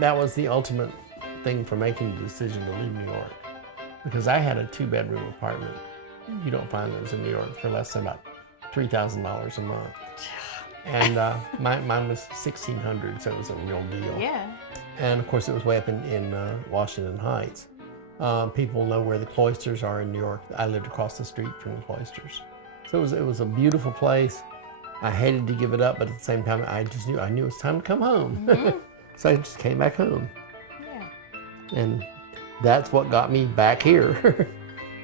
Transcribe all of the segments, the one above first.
that was the ultimate thing for making the decision to leave New York, because I had a 2-bedroom apartment. You don't find those in New York for less than about $3,000 a month. And mine was $1,600, so it was a real deal. Yeah. And of course, it was way up in Washington Heights. People know where the cloisters are in New York. I lived across the street from the cloisters. So it was a beautiful place. I hated to give it up, but at the same time, I knew it was time to come home. Mm-hmm. So I just came back home. Yeah. And that's what got me back here.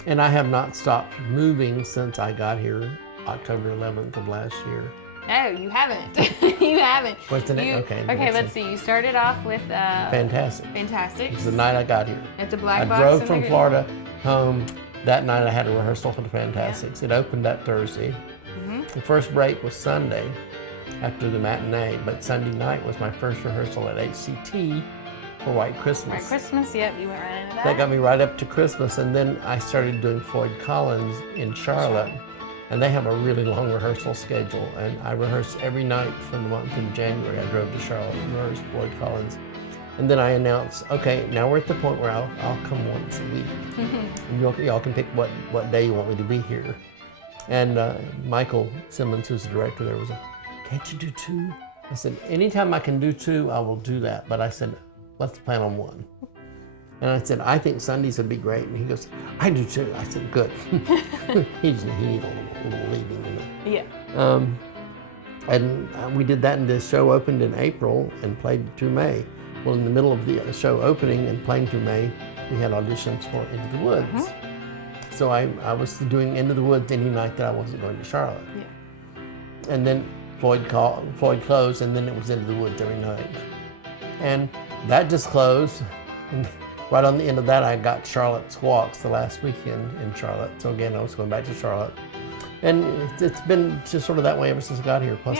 And I have not stopped moving since I got here October 11th of last year. No, you haven't. You haven't. What's the next? Okay, let's see. You started off with Fantasticks. Fantasticks. It was the night I got here. At the Black I Box. drove from Florida home. That night I had a rehearsal for the Fantasticks. It opened that Thursday. Mm-hmm. The first break was Sunday after the matinee, but Sunday night was my first rehearsal at HCT for White Christmas. White Christmas, yep, you went right into that. That got me right up to Christmas, and then I started doing Floyd Collins in Charlotte, and they have a really long rehearsal schedule, and I rehearsed every night for the month of January. I drove to Charlotte and rehearsed Floyd Collins, and then I announced, okay, now we're at the point where I'll come once a week. Mm-hmm. Y'all can pick what day you want me to be here. And Michael Simmons, who's the director there, was like, can't you do 2? I said, anytime I can do 2, I will do that. But I said, let's plan on 1. And I said, I think Sundays would be great. And he goes, I do too. I said, good. he needed a little leading. Yeah. And we did that, and the show opened in April and played through May. Well, in the middle of the show opening and playing through May, we had auditions for Into the Woods. Mm-hmm. So I was doing Into the Woods any night that I wasn't going to Charlotte. Yeah. And then Floyd closed, and then it was Into the Woods every night. And that just closed. And right on the end of that, I got Charlotte's Walks the last weekend in Charlotte. So again, I was going back to Charlotte. And it's been just sort of that way ever since I got here. Plus,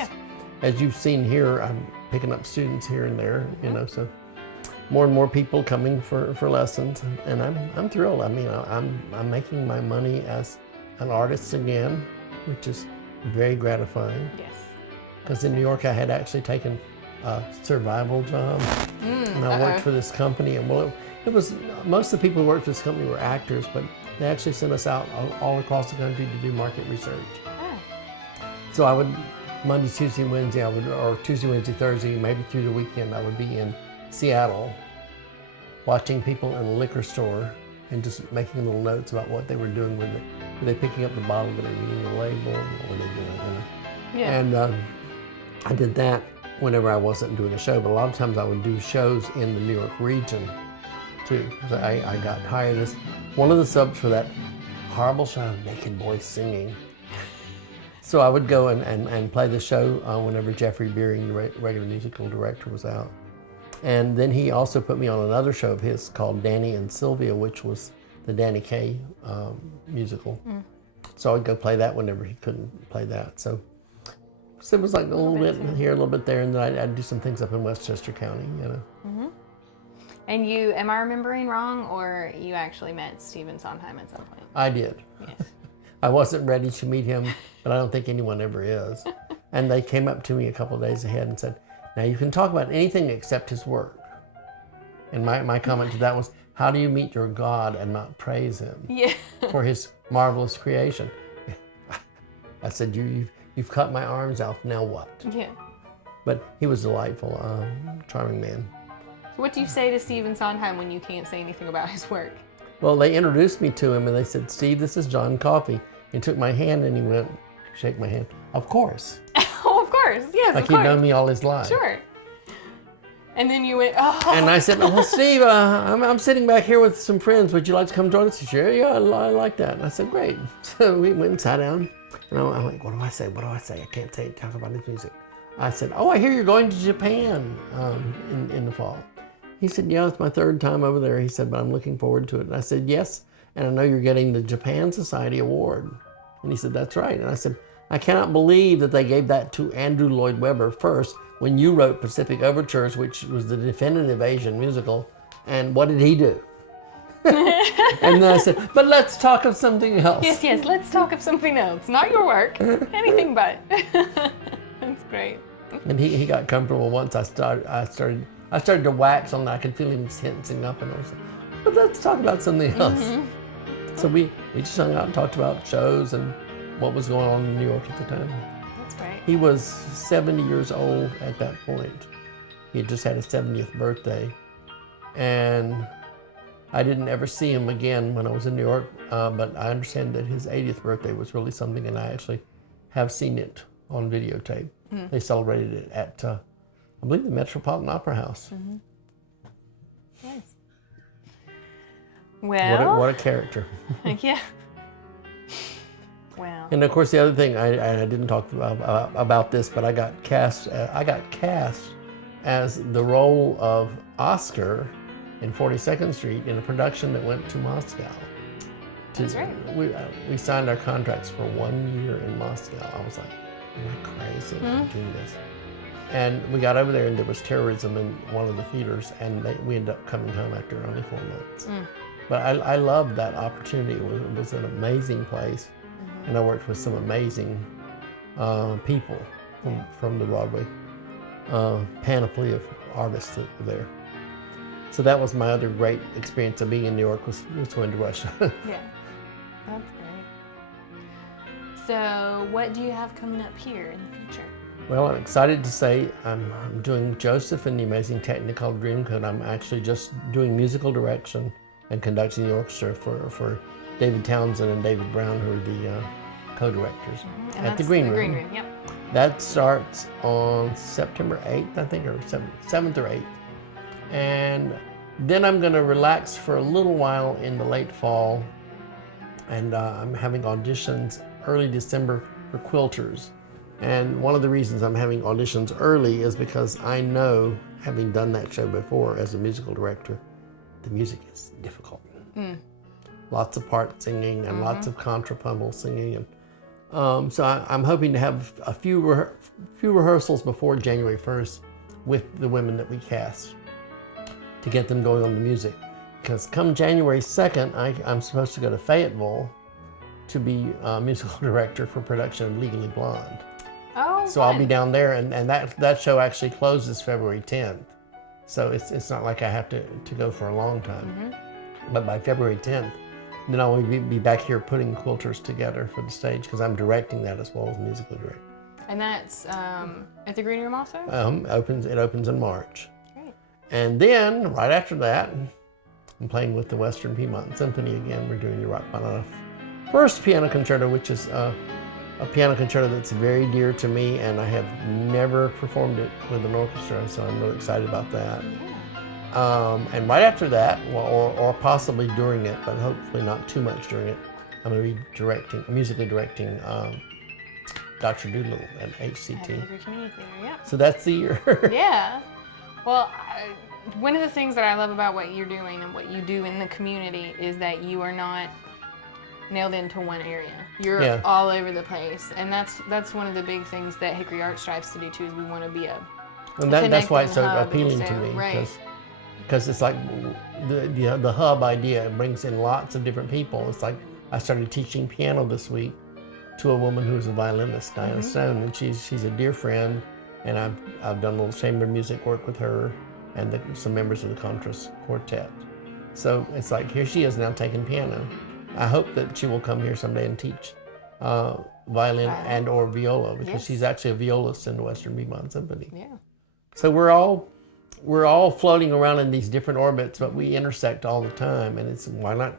as you've seen here, I'm picking up students here and there, so more and more people coming for lessons, and I'm thrilled. I mean, I'm making my money as an artist again, which is very gratifying. Yes. Because in New York, I had actually taken a survival job, and I worked for this company. And well, it was most of the people who worked for this company were actors, but they actually sent us out all across the country to do market research. Oh. So I would Monday, Tuesday, Wednesday, or Tuesday, Wednesday, Thursday, maybe through the weekend, I would be in Seattle, watching people in a liquor store and just making little notes about what they were doing with it. Were they picking up the bottle? Were they reading the label? What were they doing? Yeah. And I did that whenever I wasn't doing a show, but a lot of times I would do shows in the New York region too. Because I got hired as one of the subs for that horrible show, Naked Boys Singing. So I would go and play the show whenever Jeffrey Beering, the radio musical director, was out. And then he also put me on another show of his called Danny and Sylvia, which was the Danny Kaye musical. Mm. So I'd go play that whenever he couldn't play that. So it was like a little bit here, a little bit there, and then I'd do some things up in Westchester County, Mm-hmm. And am I remembering wrong, or you actually met Stephen Sondheim at some point? I did. Yes. I wasn't ready to meet him, but I don't think anyone ever is. And they came up to me a couple of days ahead and said, now you can talk about anything except his work. And my comment to that was, how do you meet your God and not praise him for his marvelous creation? I said, you've cut my arms off, now what? Yeah. But he was delightful, charming man. What do you say to Stephen Sondheim when you can't say anything about his work? Well, they introduced me to him and they said, Steve, this is John Coffey. He took my hand and he went, shake my hand. Of course. Oh, of course, yes, like of course. he'd known me all his life. Sure. And then you went, oh. And I said, well, Steve, I'm sitting back here with some friends. Would you like to come join us? He said, yeah, I like that. And I said, great. So we went and sat down. And I'm like, what do I say? What do I say? I can't talk about his music. I said, oh, I hear you're going to Japan in the fall. He said, yeah, it's my 3rd time over there. He said, but I'm looking forward to it. And I said, yes, and I know you're getting the Japan Society Award. And he said, that's right. And I said, I cannot believe that they gave that to Andrew Lloyd Webber first when you wrote Pacific Overtures, which was the definitive Asian musical. And what did he do? And then I said, but let's talk of something else. Yes, let's talk of something else. Not your work, anything but. That's great. And he got comfortable once I started I started to wax on that. I could feel him tensing up, and I was like, but let's talk about something else. So we just hung out and talked about shows and what was going on in New York at the time. That's great. He was 70 years old at that point. He had just had his 70th birthday. And I didn't ever see him again when I was in New York, but I understand that his 80th birthday was really something, and I actually have seen it on videotape. They celebrated it at, I believe, the Metropolitan Opera House. Nice. Well, What a character. Yeah. Well. And of course, the other thing I didn't talk about this, but I got cast as the role of Oscar in 42nd Street in a production that went to Moscow. That's right. We signed our contracts for 1 year in Moscow. I was like, am I crazy doing this? And we got over there, and there was terrorism in one of the theaters, and we ended up coming home after only 4 months. But I loved that opportunity. It was an amazing place, and I worked with some amazing people from the Broadway panoply of artists that were there. So that was my other great experience of being in New York, was going to Russia. Yeah, that's great. So what do you have coming up here in the future? Well, I'm excited to say I'm doing Joseph and the Amazing Technicolor Dreamcoat. I'm actually just doing musical direction and conducting the orchestra for David Townsend and David Brown, who are the co-directors at the Green Room. Yep. That starts on September 8th, I think, or 7th or 8th. And then I'm going to relax for a little while in the late fall, and I'm having auditions early December for Quilters. And one of the reasons I'm having auditions early is because I know, having done that show before as a musical director, the music is difficult. Lots of part singing and lots of contrapuntal singing, and so I'm hoping to have a few rehearsals before January 1st with the women that we cast, to get them going on the music. Because come January 2nd, I'm supposed to go to Fayetteville to be musical director for production of Legally Blonde. Oh, so I'll be down there, and that show actually closes February 10th. So it's not like I have to go for a long time. But by February 10th, then I will be back here putting Quilters together for the stage, because I'm directing that as well as musically directing. And that's at the Green Room also? It opens in March. Great. And then, right after that, I'm playing with the Western Piedmont Symphony again. We're doing the Rachmaninoff first piano concerto, which is a piano concerto that's very dear to me, and I have never performed it with an orchestra, so I'm really excited about that. And right after that, or possibly during it, but hopefully not too much during it, I'm going to be musically directing Dr. Doolittle at HCT. Community Theater, yeah. So that's the year. Yeah. Well, one of the things that I love about what you're doing and what you do in the community is that you are not nailed into one area. You're all over the place, and that's one of the big things that Hickory Art strives to do too. Is we want to be that's why it's so appealing to me, right. because it's like the hub idea. It brings in lots of different people. It's like I started teaching piano this week to a woman who's a violinist, Diana Stone, and she's a dear friend, and I've done a little chamber music work with her and some members of the Contras Quartet. So it's like, here she is now taking piano. I hope that she will come here someday and teach violin and or viola, because she's actually a violist in the Western Piedmont Symphony. Yeah. So we're all floating around in these different orbits, but we intersect all the time, and it's why not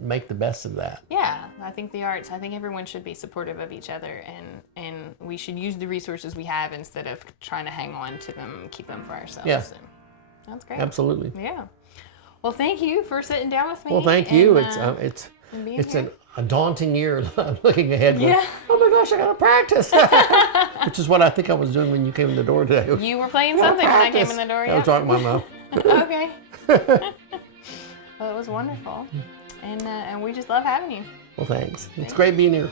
make the best of that? Yeah, I think the arts. I think everyone should be supportive of each other, and we should use the resources we have instead of trying to hang on to them and keep them for ourselves. Yeah. And that's great. Absolutely. Yeah. Well, thank you for sitting down with me. Well, thank you. It's a daunting year looking ahead. Going, oh my gosh, I gotta practice. Which is what I think I was doing when you came in the door today. You were playing something when I came in the door. I was talking my mouth. Okay. Well, it was wonderful, and we just love having you. Well, thanks. It's great being here.